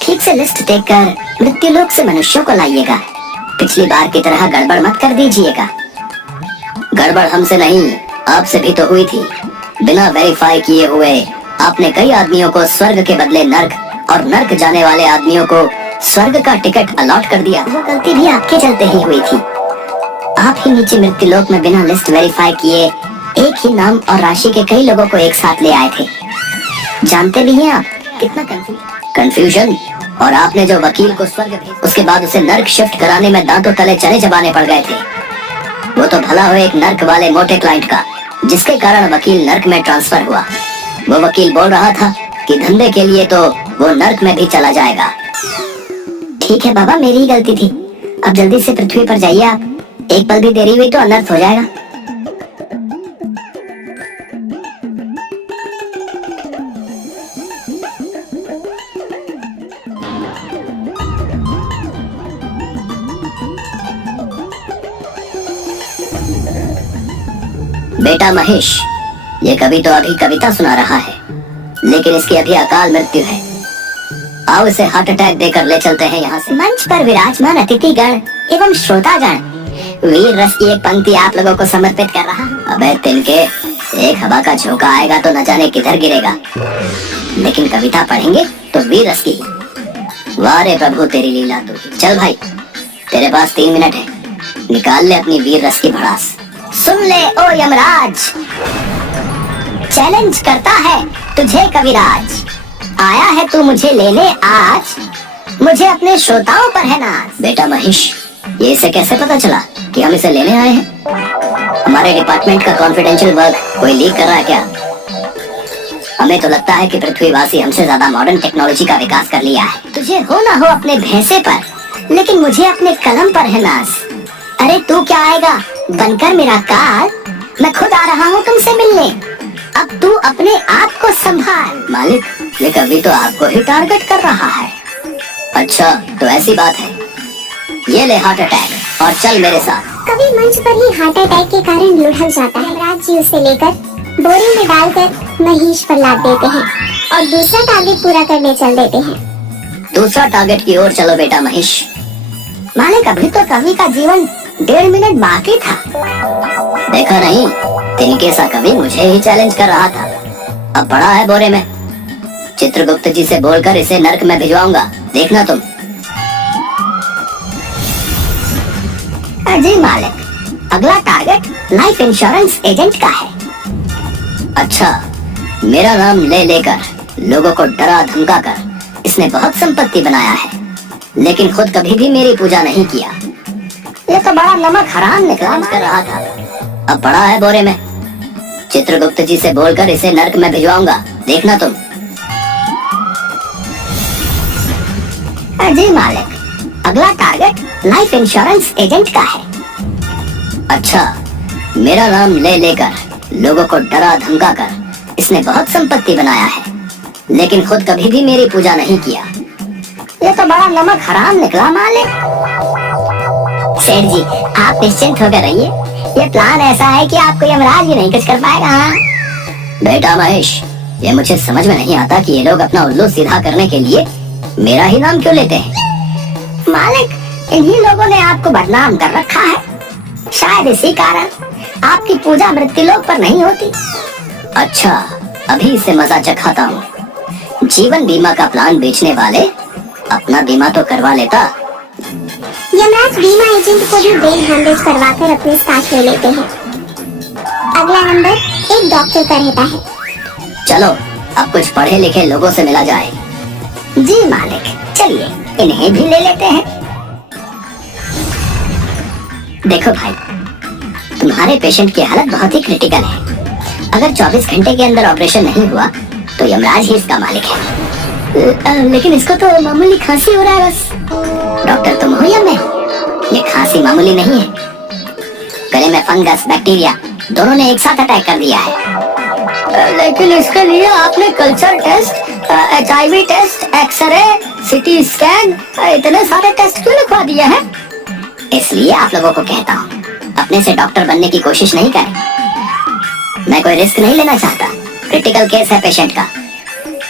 ठीक से लिस्ट देखकर मृत्युलोक से मनुष्यों को लाइएगा। पिछली बार की तरह गड़बड़ मत कर दीजिएगा। गड़बड़ हमसे नहीं, आपसे भी तो हुई थी। बिना वेरीफाई किए हुए आपने कई आदमियों को स्वर्ग के बदले नर्क और नर्क जाने वाले आदमियों को स्वर्ग का टिकट अलॉट कर दिया। वो गलती भी आपके चलते ही हुई थी। आप ही नीचे मृत्युलोक में बिना लिस्ट वेरीफाई किए एक ही नाम और राशि के कई लोगों को एक साथ ले आए थे। जानते भी हैं आप कितना कंफ्यूजन। और आपने जो वकील को स्वर्ग भेजा, उसके बाद उसे नर्क शिफ्ट कराने में दांतों तले चने चबाने पड़ गए थे। वो तो भला हो एक नर्क वाले मोटे क्लाइंट का, जिसके कारण वकील नर्क में ट्रांसफर हुआ। वो वकील बोल रहा था कि धंधे के लिए तो वो नर्क में भी चला जाएगा। ठीक है बाबा, मेरी ही गलती थी। अब जल्दी से पृथ्वी पर जाइए आप। एक पल भी देरी हुई तो अनर्थ हो जाएगा। बेटा महेश, ये कवि तो अभी कविता सुना रहा है, लेकिन इसकी अभी अकाल मृत्यु है। आओ इसे हार्ट अटैक देकर ले चलते हैं यहाँ से। मंच पर विराजमान अतिथिगण एवं श्रोतागण, वीर रस की एक पंक्ति आप लोगों को समर्पित कर रहा हूँ। अबे तिनके, एक हवा का झोंका आएगा तो न जाने किधर गिरेगा, लेकिन कविता पढ़ेंगे तो वीर रस की। वाह रे प्रभु, तेरी लीला तू ही। चल भाई, तेरे पास 3 मिनट है, निकाल ले अपनी वीर रस की भड़ास। सुन ले ओ यमराज, चैलेंज करता है तुझे कविराज। आया है तू मुझे लेने आज, मुझे अपने श्रोताओं पर है नाज। बेटा महेश, ये इसे कैसे पता चला कि हम इसे लेने आए हैं? हमारे डिपार्टमेंट का कॉन्फिडेंशियल वर्क कोई लीक कर रहा है क्या? हमें तो लगता है कि पृथ्वीवासी हमसे ज्यादा मॉडर्न टेक्नोलॉजी का विकास कर लिया है। तुझे हो ना हो अपने भैंसे पर, लेकिन मुझे अपने कलम पर है नाज। अरे तू क्या आएगा बनकर मेरा काल, मैं खुद आ रहा हूँ तुमसे मिलने। अब तू अपने आप को संभाल। मालिक, ये कवि तो आपको ही टारगेट कर रहा है। अच्छा तो ऐसी बात है, ये ले हार्ट अटैक और चल मेरे साथ। कवि मंच पर ही हार्ट अटैक के कारण लुढ़क जाता है। यमराज जी उसे लेकर बोरी में डालकर महेश पर लाद देते हैं और दूसरा टारगेट पूरा करने चल देते हैं। दूसरा टारगेट की ओर चलो बेटा महेश। मालिक, अभी तो कवि का जीवन 1.5 मिनट बाकी था। देखा नहीं, तिनके सा कवि मुझे ही चैलेंज कर रहा था। अब पड़ा है बोरे में। चित्रगुप्त जी से बोलकर इसे नर्क में भिजवाऊंगा, देखना तुम। जी मालिक, अगला टारगेट लाइफ इंश्योरेंस एजेंट का है। अच्छा, मेरा नाम ले लेकर लोगों को डरा धमका कर इसने बहुत संपत्ति बनाया है, लेकिन खुद कभी भी मेरी पूजा नहीं किया। ये तो बड़ा नमक हराम निकला कर रहा था। अब पड़ा है बोरे में। चित्रगुप्त जी से बोलकर इसे नर्क में भिजवाऊंगा, देखना तुम। जी मालिक, अगला टारगेट लाइफ इंश्योरेंस एजेंट का है। अच्छा, मेरा नाम ले लेकर लोगों को डरा धमका कर इसने बहुत संपत्ति बनाया है, लेकिन खुद कभी भी मेरी पूजा नहीं किया। ये तो बड़ा नमक हराम निकला मालिक। सेठ जी, आप निश्चिंत होकर रहिए, ये प्लान ऐसा है कि आपको यमराज भी नहीं कुछ कर पाएगा। हाँ? बेटा महेश, ये मुझे समझ में नहीं आता कि ये लोग अपना उल्लू सीधा करने के लिए मेरा ही नाम क्यों लेते हैं। मालिक, इन्हीं लोगों ने आपको बदनाम कर रखा है। शायद इसी कारण आपकी पूजा मृत्युलोक पर नहीं होती। अच्छा, अभी इसे मजा चखाता हूँ। जीवन बीमा का प्लान बेचने वाले अपना बीमा तो करवा लेता। यमराज बीमा एजेंट को भी बेल हैंडेज करवाकर अपने साथ ले लेते हैं। अगला नंबर एक डॉक्टर का रहता है। चलो अब कुछ पढ़े लिखे लोगों से मिला जाए। जी मालिक, चलिए इन्हें भी ले लेते हैं। देखो भाई, तुम्हारे पेशेंट की हालत बहुत ही क्रिटिकल है। अगर 24 घंटे के अंदर ऑपरेशन नहीं हुआ तो यमराज ही इसका मालिक है। लेकिन इसको तो मामूली खांसी हो रहा है बस। डॉक्टर तुम हो या मैं? ये खांसी मामूली नहीं है, गले में फंगस बैक्टीरिया दोनों ने एक साथ अटैक कर दिया है। लेकिन इसके लिए आपने culture test, HIV test, x ray, CT scan, इतने सारे टेस्ट क्यों लिखवा दिए हैं? इसलिए आप लोगों को कहता हूँ, अपने से डॉक्टर बनने की कोशिश नहीं करें। मैं कोई रिस्क नहीं लेना चाहता। क्रिटिकल केस है पेशेंट का,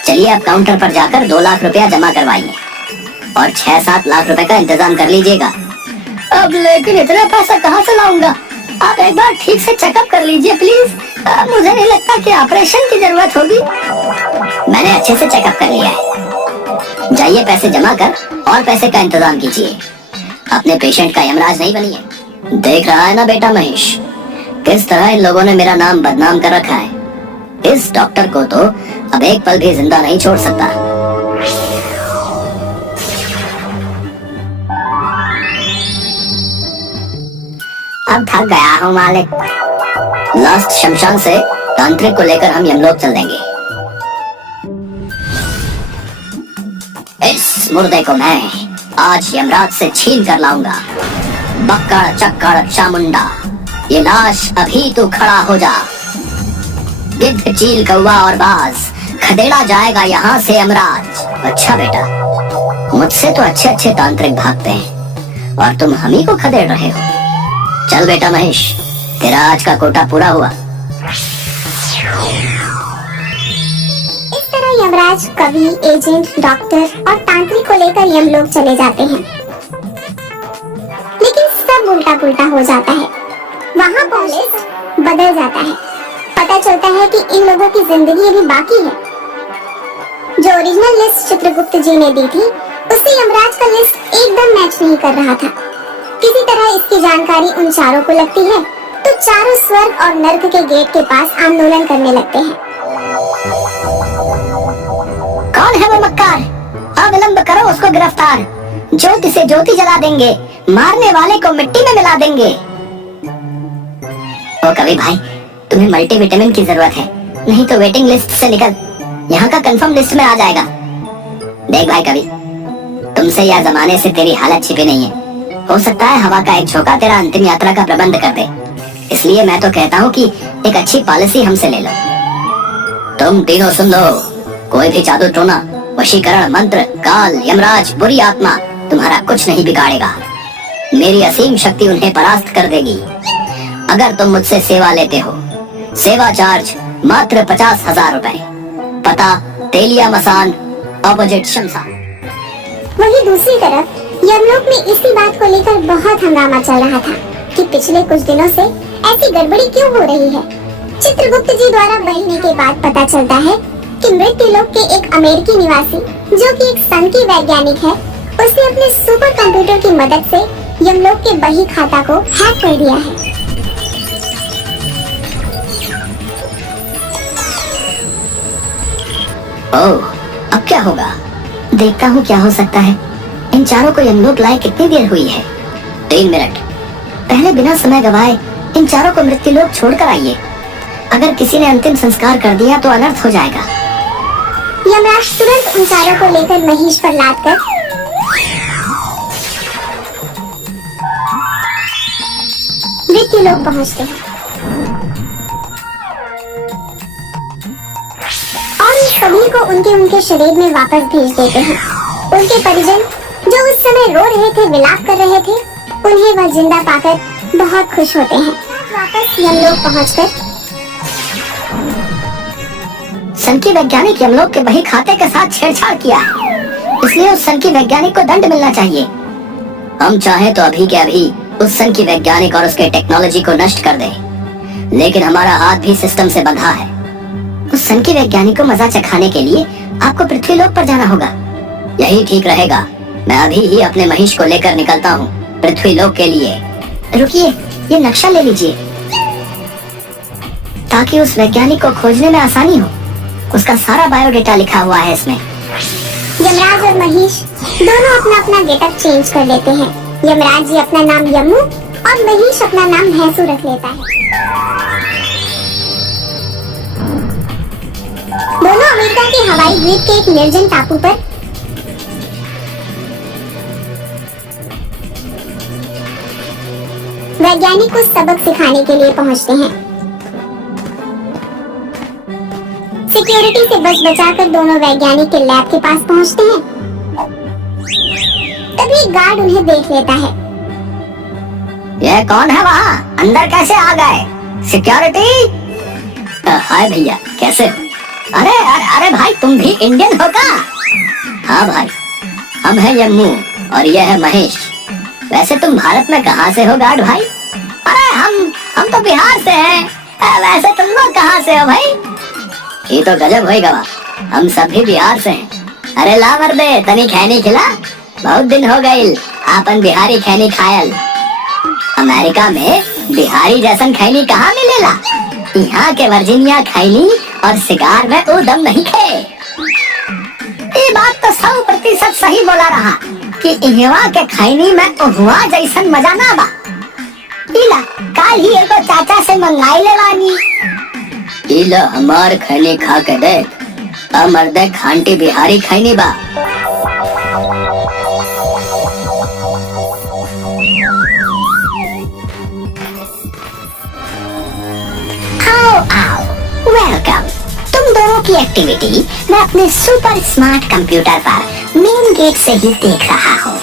चलिए अब काउंटर पर जाकर 2 लाख रुपया जमा करवाइए और 6-7 लाख रुपए का इंतजाम कर लीजिएगा। अब लेकिन इतना पैसा कहाँ से लाऊंगा? आप एक बार ठीक से चेकअप कर लीजिए प्लीज। मुझे नहीं लगता कि ऑपरेशन की जरूरत होगी। मैंने अच्छे से चेकअप कर लिया है। जाइए पैसे जमा कर और पैसे का इंतजाम कीजिए। अपने पेशेंट का यमराज नहीं बनिए। देख रहा है ना बेटा महेश, किस तरह इन लोगों ने मेरा नाम बदनाम कर रखा है। इस डॉक्टर को तो अब एक पल भी जिंदा नहीं छोड़ सकता। अब थक गया हूँ मालिक। लास्ट शमशान से तांत्रिक को लेकर हम यमलोक चल देंगे। इस मुर्दे को मैं आज यमराज से छीन कर लाऊंगा। बक्कड़ चक्कड़ चामुंडा, ये लाश अभी तो खड़ा हो जा। गिद्ध चील कौवा और बाज, खदेड़ा जाएगा यहाँ से यमराज। अच्छा बेटा, मुझसे तो अच्छे अच्छे तांत्रिक भागते हैं और तुम हम ही को खदेड़ रहे हो। चल बेटा महेश, तेरा आज का कोटा पूरा हुआ। इस तरह यमराज कवि, एजेंट, डॉक्टर और तांत्रिक को लेकर यमलोक चले जाते हैं। लेकिन सब उल्टा पुल्टा हो जाता है। वहाँ पर लिस्ट बदल जाता है। पता चलता है कि इन लोगों की जिंदगी अभी बाकी है। जो ओरिजिनल लिस्ट चित्रगुप्त जी ने दी थी, उससे यमराज का लिस्ट एकदम मैच नहीं कर रहा था। किसी तरह इसकी जानकारी उन चारों को लगती है, तो चारों स्वर्ग और नर्क के गेट के पास आंदोलन करने लगते हैं। कौन है वो मक्कार? अविलंब करो उसको गिरफ्तार। ज्योति से ज्योति जला देंगे, मारने वाले को मिट्टी में मिला देंगे। ओ कवि भाई, तुम्हें मल्टीविटामिन की जरूरत है, नहीं तो वेटिंग लिस्ट से निकल, यहाँ का कंफर्म लिस्ट में आ जाएगा। देख भाई कवि, तुमसे या जमाने से तेरी हालत छिपी नहीं है। हो सकता है हवा का एक झोंका तेरा अंतिम यात्रा का प्रबंध कर दे। इसलिए मैं तो कहता हूँ कि एक अच्छी पॉलिसी हमसे ले लो। तुम तीनों सुन लो, कोई भी जादू टोना, वशीकरण मंत्र, काल, यमराज, बुरी आत्मा तुम्हारा कुछ नहीं बिगाड़ेगा। मेरी असीम शक्ति उन्हें परास्त कर देगी। अगर तुम मुझसे सेवा लेते हो, सेवा चार्ज मात्र 50,000 रुपए। पता तेलिया मसान, ऑपोजिट शमशान। वहीं दूसरी तरफ यमलोक में इसी बात को लेकर बहुत हंगामा चल रहा था कि पिछले कुछ दिनों से ऐसी गड़बड़ी क्यों हो रही है। चित्रगुप्त जी द्वारा बहने के बाद पता चलता है कि मृत्युलोक के एक अमेरिकी निवासी, जो कि एक सन की वैज्ञानिक है, उसने अपने सुपर कंप्यूटर की मदद से यमलोक के बही खाता को हैक कर दिया है। ओह, अब क्या होगा? देखता हूँ क्या हो सकता है। इन चारों को यमलोक लाए कितनी देर हुई है? 3 मिनट। पहले बिना समय गवाए इन चारों को मृत्युलोक छोड़कर आइए। अगर किसी ने अंतिम संस्कार कर दिया तो अनर्थ हो जाएगा। यमराज तुरंत उन चारों को लेकर महेश पर लाद कर मृत्युलोक पहुंचते हैं और उन सभी को उनके शरीर में वापस भेज देते हैं। उनके परिजन, जो उस समय रो रहे थे, विलाप कर रहे थे, उन्हें वह जिंदा पाकर बहुत खुश होते हैं। वापस यमलोक पहुंचकर सन की वैज्ञानिक यमलोक के बही खाते के साथ छेड़छाड़ किया, इसलिए उस सन की वैज्ञानिक को दंड मिलना चाहिए। हम चाहें तो अभी के अभी उस सन की वैज्ञानिक और उसके टेक्नोलॉजी को नष्ट कर दें, लेकिन हमारा हाथ भी सिस्टम से बंधा है। उस सन की वैज्ञानिक को मजा चखाने के लिए आपको पृथ्वीलोक पर जाना होगा। यही ठीक रहेगा। मैं अभी ही अपने महेश को लेकर निकलता हूँ पृथ्वीलोक के लिए। रुकिए, ये नक्शा ले लीजिए ताकि उस वैज्ञानिक को खोजने में आसानी हो। उसका सारा बायोडेटा लिखा हुआ है इसमें। यमराज और महेश दोनों अपना अपना गेटअप चेंज कर लेते हैं। यमराज जी अपना नाम यमू और महेश अपना नाम भैंसू रख लेता है। दोनों अमेरिका के हवाई द्वीप के एक निर्जन टापू पर वैज्ञानिक को सबक सिखाने के लिए पहुंचते हैं। सिक्योरिटी से बच बचाकर दोनों वैज्ञानिक के लैब के पास पहुंचते हैं। तभी एक गार्ड उन्हें देख लेता है। यह कौन है वहाँ? अंदर कैसे आ गए? सिक्योरिटी! हाय भैया, कैसे हो? अरे अरे अरे भाई, तुम भी इंडियन हो का? हाँ भाई, हम हैं यम्मू और यह है महेश। वैसे तुम भारत में कहाँ से हो गार्ड भाई? अरे हम तो बिहार से हैं। वैसे तुम लोग कहाँ से हो भाई? ये तो गजब होई गवा, हम सब भी बिहार से हैं। अरे ला मर्दे, तनी खैनी खिला। बहुत दिन हो गईल आपन बिहारी खैनी खायल। अमेरिका में बिहारी जैसन खैनी कहाँ मिलेला? यहाँ के वर्जीनिया खैनी और सिगार में वो दम नहीं खे। ये बात तो 100% सही बोला रहा कि इहवा के खैनी में उहवा जैसन मजा ना बा। इला काल ही एगो चाचा से मंगाई ले बानी। इला हमार खैनी खा के देख, मर्दे खांटी बिहारी खैनी बा। आओ, वेलकम। तुम दोनों की एक्टिविटी मैं अपने सुपर स्मार्ट कंप्यूटर पर मेन गेट से ही देख रहा हूँ।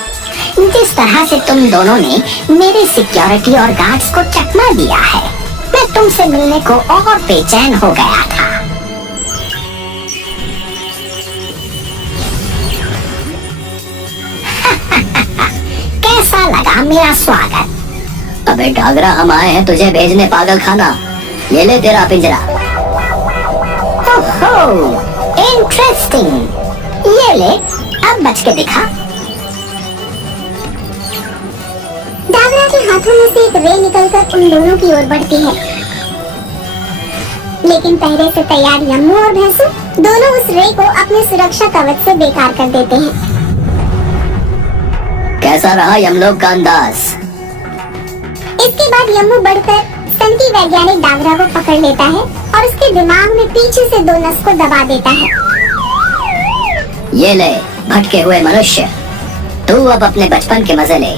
जिस तरह से तुम दोनों ने मेरे सिक्योरिटी और गार्ड्स को चकमा दिया है, मैं तुमसे मिलने को और बेचैन हो गया था। कैसा लगा मेरा स्वागत? अबे डागरा, हम आए हैं तुझे भेजने पागल खाना। ये ले तेरा पिंजरा। ओहो, इंटरेस्टिंग। ये ले, अब बच के दिखा। डाबरा के हाथों में से एक रे निकलकर उन दोनों की ओर बढ़ती है, लेकिन पहले से तैयार यम्मू और भैंसू दोनों उस रे को अपने सुरक्षा कवच से बेकार कर देते हैं। कैसा रहा यमलोक का अंदाज? इसके बाद यम्मू बढ़कर सनकी वैज्ञानिक डाबरा को पकड़ लेता है और उसके दिमाग में पीछे से 2 नस को दबा देता है। ये ले भटके हुए मनुष्य, तू अब अपने बचपन के मजे ले।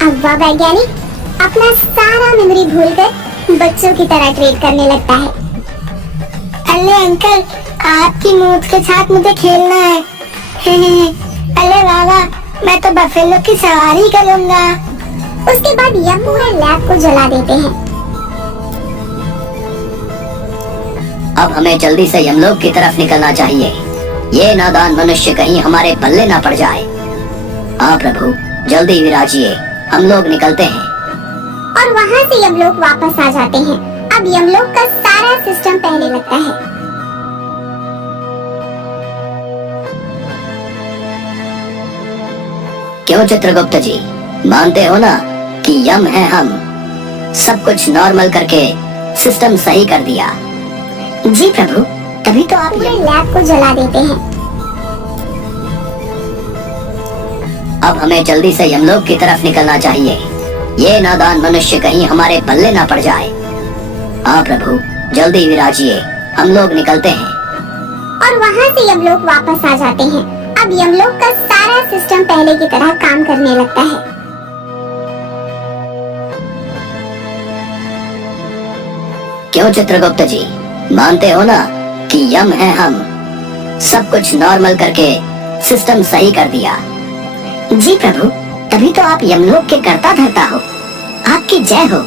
अब वह वैज्ञानिक अपना सारा मेमोरी भूलकर बच्चों की तरह ट्रीट करने लगता है। अरे अंकल, आपकी मौत के साथ मुझे खेलना है। अरे बाबा, मैं तो बफेलो की सवारी करूंगा। उसके बाद यम्मू और लैब को जला देते हैं। अब हमें जल्दी से यमलोक की तरफ निकलना चाहिए। ये नादान मनुष्य कहीं हमारे पल्ले ना पड़ जाए। हाँ प्रभु, जल्दी विराजिए, हम लोग निकलते हैं। और वहाँ से यमलोक वापस आ जाते हैं। अब यमलोक का सारा सिस्टम पहले लगता है। क्यों चित्रगुप्त जी, मानते हो ना कि यम है हम? सब कुछ नॉर्मल करके सिस्टम सही कर दिया। जी प्रभु, तभी तो आप पूरे लैब को जला देते हैं। अब हमें जल्दी से यमलोक की तरफ निकलना चाहिए। ये नादान मनुष्य कहीं हमारे पल्ले ना पड़ जाए। हाँ प्रभु, जल्दी विराजिए, हम लोग निकलते हैं। और वहाँ से यमलोक वापस आ जाते हैं। अब यमलोक का सारा सिस्टम पहले की तरह काम करने लगता है। क्यों चित्रगुप्त जी, मानते हो ना कि यम है हम? सब कुछ नॉर्मल करके सिस्टम सही कर दिया। जी प्रभु, तभी तो आप यमलोक के कर्ता धर्ता हो। आपकी जय हो।